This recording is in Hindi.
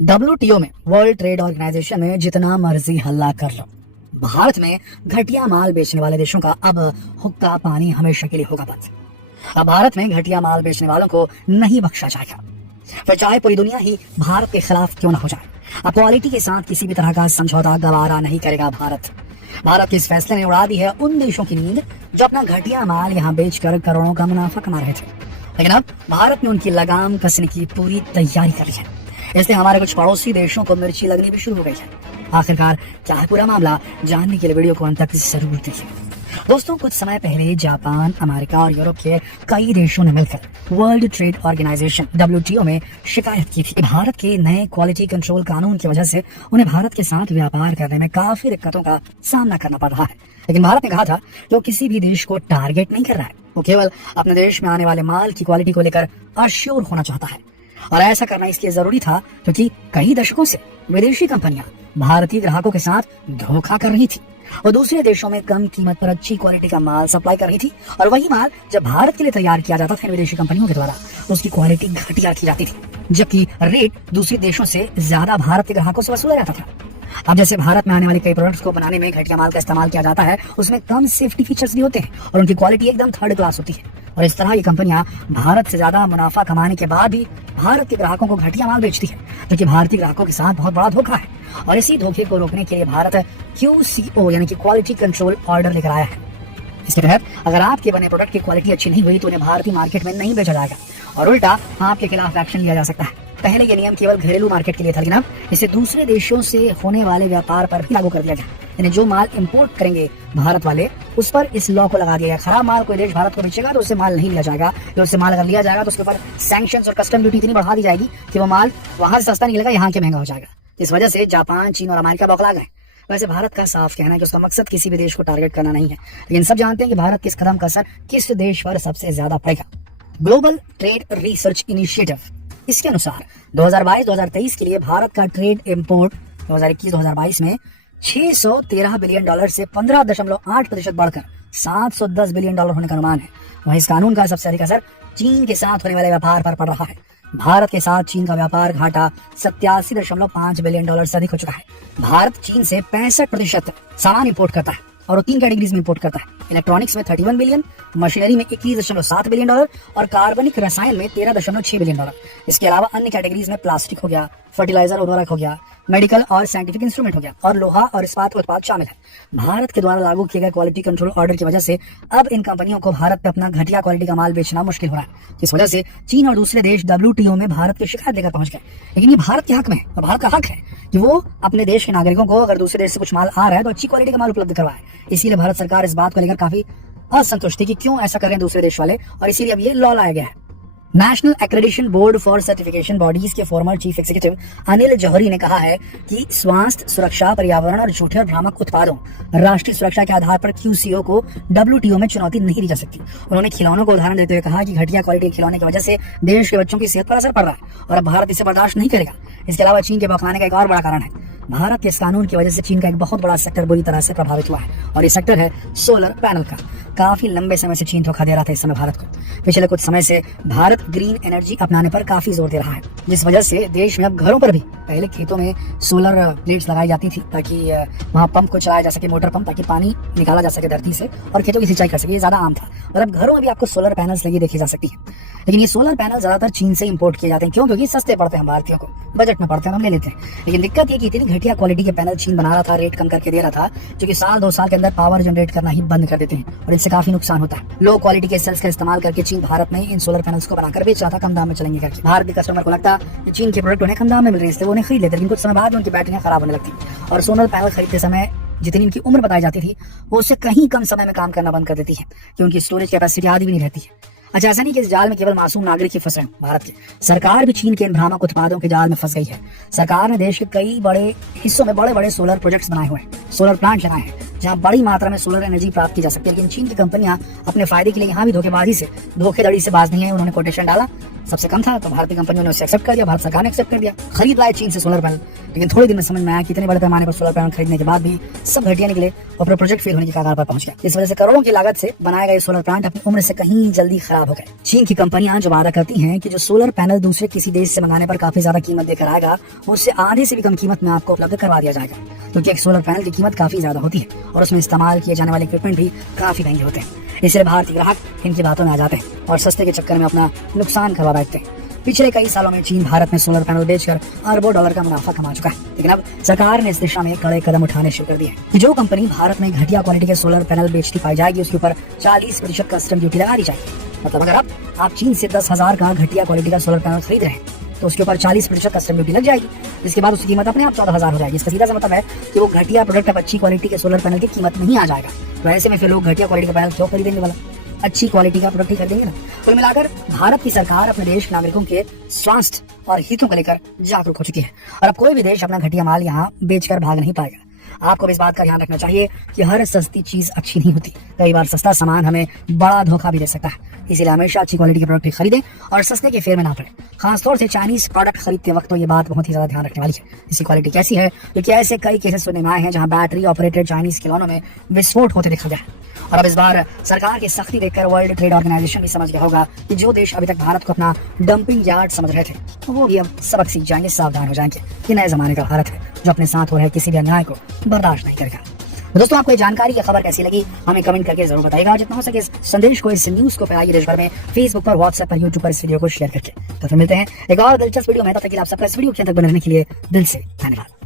WTO में, वर्ल्ड ट्रेड ऑर्गेनाइजेशन में जितना मर्जी हल्ला कर लो, भारत में घटिया माल बेचने वाले देशों का अब हुक्का पानी हमेशा के लिए होगा बंद। अब भारत में घटिया माल बेचने वालों को नहीं बख्शा जाएगा, फिर चाहे पूरी दुनिया ही भारत के खिलाफ क्यों ना हो जाए। अब क्वालिटी के साथ किसी भी तरह का समझौता गवारा नहीं करेगा भारत। भारत के इस फैसले ने उड़ा दी है उन देशों की नींद जो अपना घटिया माल यहाँ बेचकर करोड़ों का मुनाफा कमा रहे थे, लेकिन अब भारत ने उनकी लगाम कसने की पूरी तैयारी कर ली है। इसलिए हमारे कुछ पड़ोसी देशों को मिर्ची लगनी भी शुरू हो गई है। आखिरकार क्या है पूरा मामला, जानने के लिए वीडियो को अंत तक जरूर देखिए। दोस्तों, कुछ समय पहले जापान, अमेरिका और यूरोप के कई देशों ने मिलकर वर्ल्ड ट्रेड ऑर्गेनाइजेशन WTO में शिकायत की थी। भारत के नए क्वालिटी कंट्रोल कानून की वजह से उन्हें भारत के साथ व्यापार करने में काफी दिक्कतों का सामना करना पड़ रहा है, लेकिन भारत ने कहा था कि वो किसी भी देश को टारगेट नहीं कर रहा है, वो केवल अपने देश में आने वाले माल की क्वालिटी को लेकर अश्योर होना चाहता है। और ऐसा करना इसलिए जरूरी था क्योंकि कई दशकों से विदेशी कंपनियां भारतीय ग्राहकों के साथ धोखा कर रही थी और दूसरे देशों में कम कीमत पर अच्छी क्वालिटी का माल सप्लाई कर रही थी, और वही माल जब भारत के लिए तैयार किया जाता था विदेशी कंपनियों के द्वारा, उसकी क्वालिटी घटिया की जाती थी, जबकि रेट दूसरे देशों से ज्यादा भारत के ग्राहकों से वसूला जाता था। अब जैसे भारत में आने वाले कई प्रोडक्ट्स को बनाने में घटिया माल का इस्तेमाल किया जाता है, उसमें कम सेफ्टी फीचर्स भी होते हैं और उनकी क्वालिटी एकदम थर्ड क्लास होती है, और इस तरह ये कंपनियां भारत से ज्यादा मुनाफा कमाने के बाद भी भारत के ग्राहकों को घटिया माल बेचती है, जो कि भारतीय ग्राहकों के साथ बहुत बड़ा धोखा है। और इसी धोखे को रोकने के लिए भारत QCO यानी कि क्वालिटी कंट्रोल ऑर्डर लेकर आया है। इसके तहत अगर आपके बने प्रोडक्ट की क्वालिटी अच्छी नहीं हुई तो उन्हें भारतीय मार्केट में नहीं बेचा जाएगा और उल्टा आपके खिलाफ एक्शन लिया जा सकता है। पहले ये नियम केवल घरेलू मार्केट के लिए था, लेकिन अब इसे दूसरे देशों से होने वाले व्यापार पर भी लागू कर दिया गया। यानी जो माल इंपोर्ट करेंगे भारत वाले, उस पर इस लॉ को लगा दिया गया। खराब माल कोई देश भारत को बेचेगा तो उससे माल नहीं लिया जाएगा, तो उससे माल अगर लिया जाएगा तो उसके ऊपर सैंक्शंस और कस्टम ड्यूटी इतनी बढ़ा दी जाएगी कि वो माल वहां से सस्ता निकलेगा, यहाँ के महंगा हो जाएगा। इस वजह से जापान, चीन और अमेरिका बौखला गए। वैसे भारत का साफ कहना है कि उसका मकसद किसी भी देश को टारगेट करना नहीं है, लेकिन सब जानते हैं कि भारत किस कदम का असर किस देश पर सबसे ज्यादा पड़ेगा। ग्लोबल ट्रेड रिसर्च इनिशिएटिव इसके अनुसार 2022-2023 के लिए भारत का ट्रेड इंपोर्ट 2021-2022 में $613 बिलियन से 15.8% बढ़कर $710 बिलियन होने का अनुमान है। वहीं इस कानून का सबसे अधिक असर चीन के साथ होने वाले व्यापार पर पड़ रहा है। भारत के साथ चीन का व्यापार घाटा $87.5 बिलियन से अधिक हो चुका है। भारत चीन से 65% सामान इंपोर्ट करता है और वो 3 कैटेगरीज में इंपोर्ट करता है। इलेक्ट्रॉनिक्स में 31 बिलियन, मशीनरी में 21.7 बिलियन डॉलर और कार्बनिक रसायन में 13.6 बिलियन डॉलर। इसके अलावा अन्य कैटेगरीज में प्लास्टिक हो गया, फर्टिलाइजर उर्वरक हो गया, मेडिकल और साइंटिफिक इंस्ट्रूमेंट हो गया और लोहा और इस्पात उत्पाद शामिल है। भारत के द्वारा लागू किए गए क्वालिटी कंट्रोल ऑर्डर की वजह से अब इन कंपनियों को भारत में अपना घटिया क्वालिटी का माल बेचना मुश्किल हो रहा है। इस वजह से चीन और दूसरे देश WTO में भारत की शिकायत लेकर पहुंच गए, लेकिन ये भारत के हक में है। भारत का हक है कि वो अपने देश के नागरिकों को अगर दूसरे देश से कुछ माल आ रहा है तो अच्छी क्वालिटी का माल उपलब्ध करवाए। इसीलिए भारत सरकार इस बात को लेकर काफी असंतुष्ट थी कि क्यों ऐसा कर रहे हैं दूसरे देश वाले, और इसीलिए अब ये लॉ लाया गया है। National accreditation board for certification bodies के फॉर्मर चीफ एग्जीक्यूटिव अनिल जौहरी ने कहा है कि स्वास्थ्य, सुरक्षा, पर्यावरण और झूठे और भ्रामक उत्पादों, राष्ट्रीय सुरक्षा के आधार पर QCO को WTO में चुनौती नहीं दी जा सकती। उन्होंने खिलौनों को उदाहरण देते हुए कहा कि घटिया क्वालिटी के खिलौने की वजह से देश के बच्चों की सेहत पर असर पड़ रहा है और अब भारत इसे बर्दाश्त नहीं करेगा। इसके अलावा चीन के बौखलाने का एक और बड़ा कारण है, भारत के इस कानून की वजह से चीन का एक बहुत बड़ा सेक्टर बुरी तरह से प्रभावित हुआ है, और ये सेक्टर है सोलर पैनल का। काफी लंबे समय से चीन धोखा दे रहा था इस समय भारत को। पिछले कुछ समय से भारत ग्रीन एनर्जी अपनाने पर काफी जोर दे रहा है, जिस वजह से देश में अब घरों पर भी, पहले खेतों में सोलर प्लेट्स लगाई जाती थी ताकि वहां पंप को चलाया जा सके, मोटर पंप, ताकि पानी निकाला जा सके धरती से और खेतों की सिंचाई कर सके, ये ज्यादा आम था। और अब घरों में भी आपको सोलर पैनल्स लगी देखी जा सकती है। लेकिन ये सोलर पैनल ज्यादातर चीन से इंपोर्ट किए जाते हैं। क्यों? क्योंकि सस्ते पड़ते हैं भारतीयों को, बजट में पड़ते हैं, हम ले लेते हैं। लेकिन दिक्कत ये कि इतनी घटिया क्वालिटी के पैनल चीन बना रहा था, रेट कम करके दे रहा था, जो कि 2 साल के अंदर पावर जनरेट करना ही बंद कर देते हैं और इससे काफी नुकसान होता है। लो क्वालिटी के सेल्स का इस्तेमाल करके चीन भारत में इन सोलर पैनल्स को बनाकर बेच रहा था, कम दाम में चलेंगे करके। भारत के कस्टमर को लगता है चीन के प्रोडक्ट उन्हें कम दाम में मिल रहे हैं, इसलिए वो उन्हें खरीद लेते, लेकिन कुछ समय बाद उनकी बैटरियां खराब होने लगती और सोलर पैनल खरीदते समय जितनी इनकी उम्र बताई जाती थी वो उससे कहीं कम समय में काम करना बंद कर देती है, कि उनकी स्टोरेज कैपेसिटी आदि भी नहीं रहती है। अच्छा, ऐसा नहीं कि इस जाल में केवल मासूम नागरिक ही फंस रहे हैं। भारत की सरकार भी चीन के इन भ्रामक उत्पादों के जाल में फंस गई है। सरकार ने देश के कई बड़े हिस्सों में बड़े बड़े सोलर प्रोजेक्ट्स बनाए हुए हैं, सोलर प्लांट लगाए हैं, जहां बड़ी मात्रा में सोलर एनर्जी प्राप्त की जा सकती है। लेकिन चीन की कंपनियां अपने फायदे के लिए यहाँ भी धोखेबाजी से, धोखेधड़ी से बाज नहीं है। उन्होंने कोटेशन डाला, सबसे कम था, तो भारतीय कंपनियों ने उसे एक्सेप्ट कर दिया, भारत सरकार ने एक्सेप्ट कर दिया, खरीद लाए चीन से सोलर पैनल। लेकिन थोड़े दिन में समझ में आया कि इतने बड़े पैमाने पर सोलर पैनल खरीदने के बाद भी सब घटिया निकले और अपना प्रोजेक्ट फेल होने की कगार पर पहुंच गया। इस वजह से करोड़ों की लागत से बनाए गए सोलर प्लांट अपनी उम्र से कहीं जल्दी खराब हो गए। चीन की कंपनियां जो वादा करती हैं कि जो सोलर पैनल दूसरे किसी देश से मंगाने पर काफी ज्यादा कीमत देकर आएगा, उससे आधे से भी कम कीमत में आपको उपलब्ध करवा दिया जाएगा, क्योंकि एक सोलर पैनल की कीमत काफी ज्यादा होती है और उसमें इस्तेमाल किए जाने वाले इक्विपमेंट भी काफी महंगे होते हैं। इसलिए भारतीय ग्राहक इनकी बातों में आ जाते हैं और सस्ते के चक्कर में अपना नुकसान करवा बैठते हैं। पिछले कई सालों में चीन भारत में सोलर पैनल बेचकर अरबों डॉलर का मुनाफा कमा चुका है, लेकिन अब सरकार ने इस दिशा में कड़े कदम उठाने शुरू कर दिए हैं कि जो कंपनी भारत में घटिया क्वालिटी के सोलर पैनल बेचती पाई जाएगी, उसके ऊपर 40% कस्टम ड्यूटी लगा दी जाएगी। मतलब अगर आप चीन से 10,000 का घटिया क्वालिटी का सोलर पैनल खरीद रहे हैं, तो उसके ऊपर 40% कस्टम ड्यूटी लग जाएगी, जिसके बाद उसकी कीमत अपने आप 14,000 हो जाएगी। इसका सीधा सा मतलब है कि वो घटिया प्रोडक्ट अब अच्छी क्वालिटी के सोलर पैनल की कीमत नहीं आ जाएगा। तो ऐसे में फिर लोग घटिया क्वालिटी का पैनल क्यों खरीदेंगे वाला, अच्छी क्वालिटी का प्रोडक्ट ही खरीदेंगे ना। कुल मिलाकर भारत की सरकार अपने देश के नागरिकों के स्वास्थ्य और हितों को लेकर जागरूक हो चुकी है और अब कोई भी देश अपना घटिया माल यहाँ बेचकर भाग नहीं पाएगा। आपको इस बात का ध्यान रखना चाहिए कि हर सस्ती चीज अच्छी नहीं होती। कई बार सस्ता सामान हमें बड़ा धोखा भी दे सकता है, इसीलिए हमेशा अच्छी क्वालिटी के प्रोडक्ट खरीदें और सस्ते के फेर में ना पड़े। खासतौर से चाइनीज प्रोडक्ट खरीदते वक्त तो ये बात बहुत ही ज्यादा ध्यान रखने वाली है, इसकी क्वालिटी कैसी है, क्योंकि ऐसे कई केसेस सुनने में आए हैं जहां बैटरी ऑपरेटेड चाइनीज खिलौनों में विस्फोट होते देखा गया है। और अब इस बार सरकार की सख्ती देखकर वर्ल्ड ट्रेड ऑर्गेनाइजेशन भी समझ गया होगा कि जो देश अभी तक भारत को अपना डंपिंग यार्ड समझ रहे थे, वो भी अब सबक सीख जाएंगे, सावधान हो जाएंगे कि नए जमाने का भारत है जो अपने साथ हो रहे किसी भी अन्याय को बर्दाश्त नहीं करेगा। दोस्तों, आपको ये जानकारी या खबर कैसी लगी हमें कमेंट करके जरूर बताइएगा। जितना हो सके इस संदेश को, इस न्यूज को फैलाइए देश भर में, फेसबुक पर, व्हाट्सएप पर, यूट्यूब पर इस वीडियो को शेयर करके। तो फिर मिलते हैं एक और दिलचस्प वीडियो में, तब तक के लिए आप सबका इस वीडियो के अंत तक बने रहने के लिए दिल से धन्यवाद।